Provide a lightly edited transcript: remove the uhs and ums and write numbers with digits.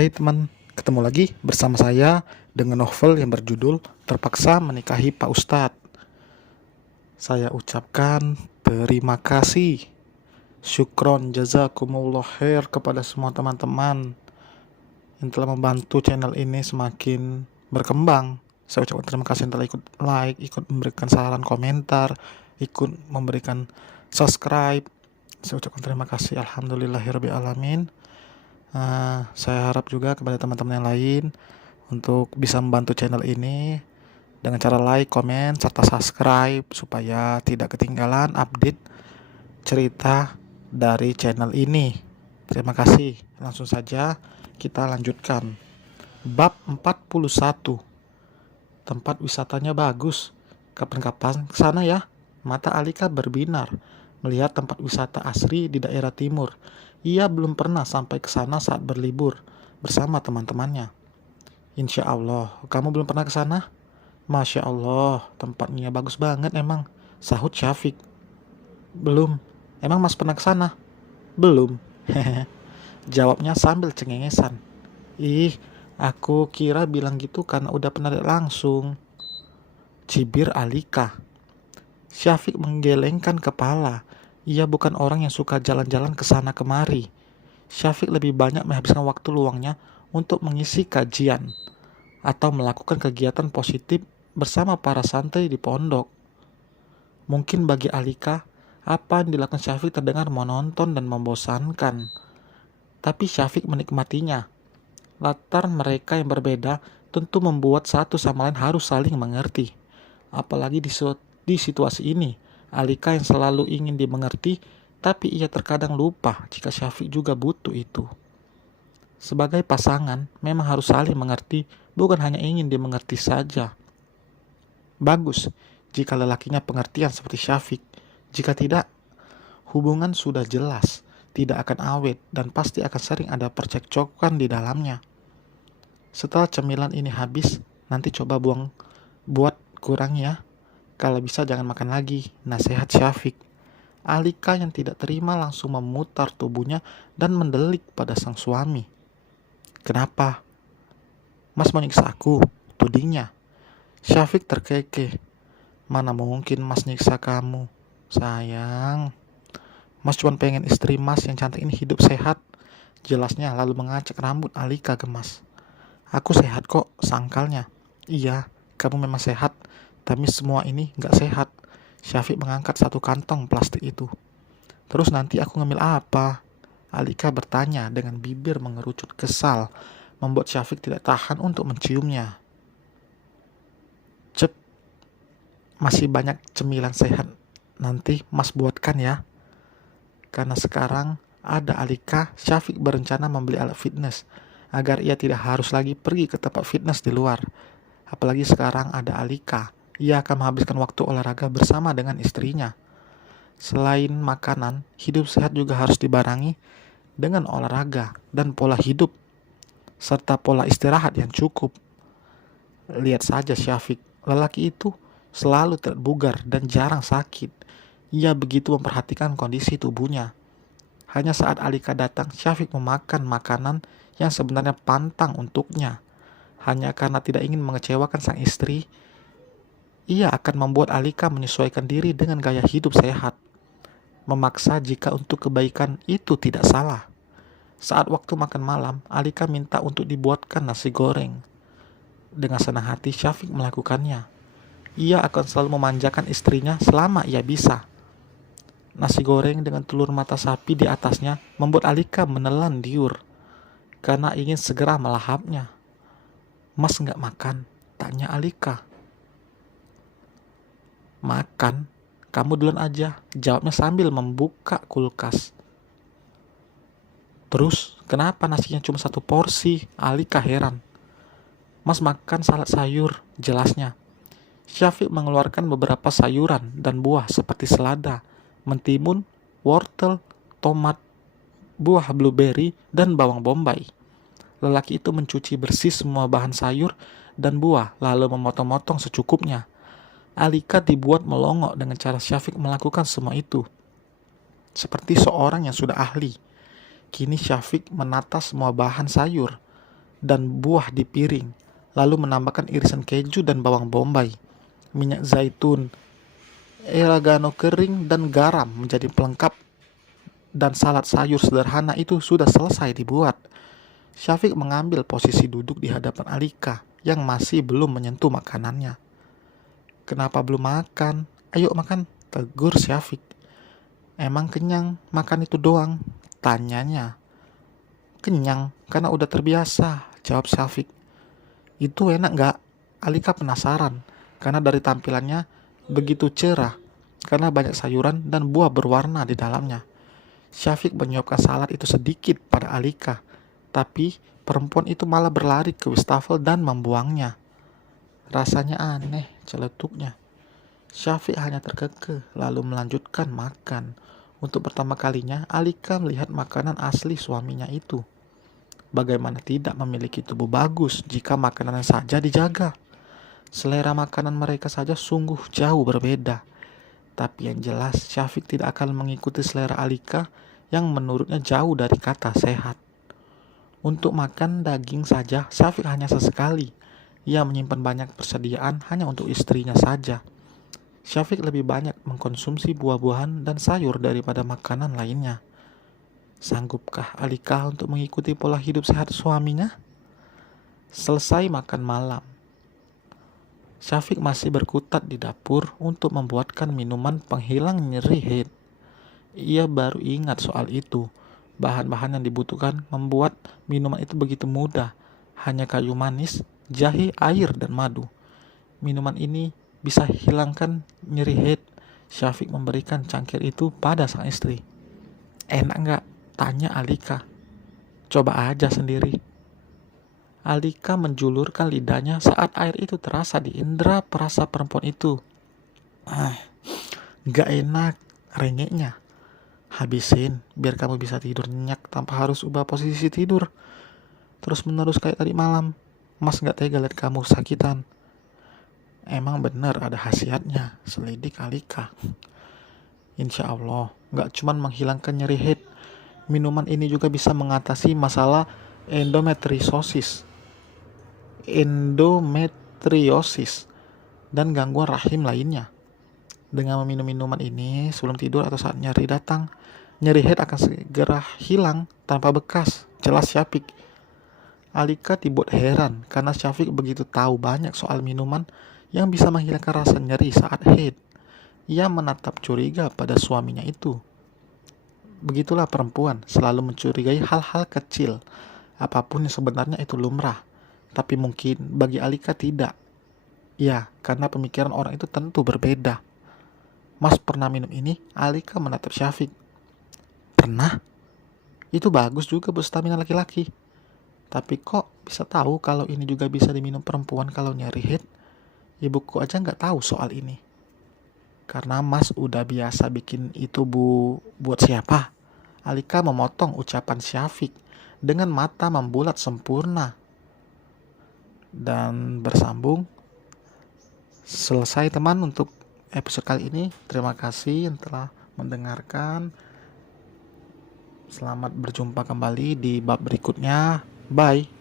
Hai teman, ketemu lagi bersama saya dengan novel yang berjudul Terpaksa Menikahi Pak Ustadz. Saya ucapkan terima kasih, syukron jazakumullah khair kepada semua teman-teman yang telah membantu channel ini semakin berkembang. Saya ucapkan terima kasih yang telah ikut like, ikut memberikan saran komentar, ikut memberikan subscribe. Saya ucapkan terima kasih, alhamdulillahirabbil alamin. Saya harap juga kepada teman-teman yang lain untuk bisa membantu channel ini dengan cara like, komen, serta subscribe supaya tidak ketinggalan update cerita dari channel ini. Terima kasih. Langsung saja kita lanjutkan. Bab 41. Tempat wisatanya bagus. Kapan-kapan ke sana ya. Mata Alika berbinar melihat tempat wisata asri di daerah timur. Ia belum pernah sampai ke sana saat berlibur bersama teman-temannya. Insya Allah, kamu belum pernah ke sana? Masya Allah, tempatnya bagus banget emang, sahut Syafiq. Belum. Emang Mas pernah ke sana? Belum. Hehehe. Jawabnya sambil cengengesan. Ih, aku kira bilang gitu karena udah pernah lihat langsung. Cibir Alika. Syafiq menggelengkan kepala. Ia bukan orang yang suka jalan-jalan ke sana kemari. Syafiq lebih banyak menghabiskan waktu luangnya untuk mengisi kajian atau melakukan kegiatan positif bersama para santri di pondok. Mungkin bagi Alika, apa yang dilakukan Syafiq terdengar monoton dan membosankan. Tapi Syafiq menikmatinya. Latar mereka yang berbeda tentu membuat satu sama lain harus saling mengerti. Apalagi di situasi ini, Alika yang selalu ingin dimengerti, tapi ia terkadang lupa jika Syafiq juga butuh itu. Sebagai pasangan, memang harus saling mengerti, bukan hanya ingin dimengerti saja. Bagus jika lelakinya pengertian seperti Syafiq. Jika tidak, hubungan sudah jelas, tidak akan awet, dan pasti akan sering ada percekcokan di dalamnya. Setelah cemilan ini habis, nanti coba buat kurang ya. Kalau bisa jangan makan lagi, nasihat Syafiq. Alika yang tidak terima langsung memutar tubuhnya dan mendelik pada sang suami. Kenapa? Mas mau nyiksa aku, tudingnya. Syafiq terkekeh. Mana mungkin Mas nyiksa kamu, sayang. Mas cuma pengen istri Mas yang cantik ini hidup sehat, jelasnya lalu mengacak rambut Alika gemas. Aku sehat kok, sangkalnya. Iya, kamu memang sehat, tapi semua ini gak sehat. Syafiq mengangkat satu kantong plastik itu. Terus nanti aku ngambil apa? Alika bertanya dengan bibir mengerucut kesal, membuat Syafiq tidak tahan untuk menciumnya. Cep, masih banyak cemilan sehat. Nanti Mas buatkan ya. Karena sekarang ada Alika, Syafiq berencana membeli alat fitness agar ia tidak harus lagi pergi ke tempat fitness di luar. Apalagi sekarang ada Alika, ia akan menghabiskan waktu olahraga bersama dengan istrinya. Selain makanan, hidup sehat juga harus dibarengi dengan olahraga dan pola hidup, serta pola istirahat yang cukup. Lihat saja Syafiq, lelaki itu selalu terlihat bugar dan jarang sakit. Ia begitu memperhatikan kondisi tubuhnya. Hanya saat Alika datang, Syafiq memakan makanan yang sebenarnya pantang untuknya. Hanya karena tidak ingin mengecewakan sang istri, ia akan membuat Alika menyesuaikan diri dengan gaya hidup sehat. Memaksa jika untuk kebaikan itu tidak salah. Saat waktu makan malam, Alika minta untuk dibuatkan nasi goreng. Dengan senang hati Syafiq melakukannya. Ia akan selalu memanjakan istrinya selama ia bisa. Nasi goreng dengan telur mata sapi di atasnya membuat Alika menelan diur karena ingin segera melahapnya. Mas nggak makan? Tanya Alika. Makan? Kamu duluan aja, jawabnya sambil membuka kulkas. Terus, kenapa nasinya cuma satu porsi? Alika heran. Mas makan salad sayur, jelasnya. Syafiq mengeluarkan beberapa sayuran dan buah seperti selada, mentimun, wortel, tomat, buah blueberry, dan bawang bombay. Lelaki itu mencuci bersih semua bahan sayur dan buah, lalu memotong-motong secukupnya. Alika dibuat melongok dengan cara Syafiq melakukan semua itu. Seperti seorang yang sudah ahli. Kini Syafiq menata semua bahan sayur, dan buah di piring, lalu menambahkan irisan keju dan bawang bombay, minyak zaitun, oregano kering, dan garam menjadi pelengkap, dan salad sayur sederhana itu sudah selesai dibuat. Syafiq mengambil posisi duduk di hadapan Alika yang masih belum menyentuh makanannya. "Kenapa belum makan? Ayo makan," tegur Syafiq. "Emang kenyang makan itu doang?" tanyanya. "Kenyang karena udah terbiasa," jawab Syafiq. "Itu enak gak?" Alika penasaran karena dari tampilannya begitu cerah karena banyak sayuran dan buah berwarna di dalamnya. Syafiq menyuapkan salad itu sedikit pada Alika, tapi perempuan itu malah berlari ke wastafel dan membuangnya. "Rasanya aneh," celetuknya. Syafiq hanya terkekeh lalu melanjutkan makan. Untuk pertama kalinya Alika melihat makanan asli suaminya itu. Bagaimana tidak memiliki tubuh bagus jika makanannya saja dijaga? Selera makanan mereka saja sungguh jauh berbeda. Tapi yang jelas Syafiq tidak akan mengikuti selera Alika yang menurutnya jauh dari kata sehat. Untuk makan daging saja Syafiq hanya sesekali. Ia menyimpan banyak persediaan hanya untuk istrinya saja. Syafiq lebih banyak mengkonsumsi buah-buahan dan sayur daripada makanan lainnya. Sanggupkah Alika untuk mengikuti pola hidup sehat suaminya? Selesai makan malam, Syafiq masih berkutat di dapur untuk membuatkan minuman penghilang nyeri head. Ia baru ingat soal itu. Bahan-bahan yang dibutuhkan membuat minuman itu begitu mudah. Hanya kayu manis, jahe, air, dan madu. Minuman ini bisa hilangkan nyeri head. Syafiq memberikan cangkir itu pada sang istri. "Enak nggak?" tanya Alika. "Coba aja sendiri." Alika menjulurkan lidahnya saat air itu terasa di indera perasa perempuan itu. "Nggak enak," rengeknya. "Habisin, biar kamu bisa tidur nyenyak tanpa harus ubah posisi tidur terus menerus kayak tadi malam. Mas nggak tega lihat kamu sakitan." "Emang bener ada khasiatnya," selidik Alika. "Insya Allah, nggak cuman menghilangkan nyeri head. Minuman ini juga bisa mengatasi masalah endometriosis dan gangguan rahim lainnya. Dengan meminum minuman ini sebelum tidur atau saat nyeri datang, nyeri head akan segera hilang tanpa bekas," jelas Syafiq. Alika dibuat heran karena Syafiq begitu tahu banyak soal minuman yang bisa menghilangkan rasa nyeri saat head. Ia menatap curiga pada suaminya itu. Begitulah perempuan, selalu mencurigai hal-hal kecil, apapun yang sebenarnya itu lumrah. Tapi mungkin bagi Alika tidak. Ya, karena pemikiran orang itu tentu berbeda. "Mas pernah minum ini?" Alika menatap Syafiq. "Pernah. Itu bagus juga buat stamina laki-laki. Tapi kok bisa tahu kalau ini juga bisa diminum perempuan kalau nyari head? Ibuku aja nggak tahu soal ini." "Karena Mas udah biasa bikin itu, Bu." "Buat siapa?" Alika memotong ucapan Syafiq dengan mata membulat sempurna dan bersambung. Selesai teman untuk episode kali ini. Terima kasih yang telah mendengarkan. Selamat berjumpa kembali di bab berikutnya. Bye.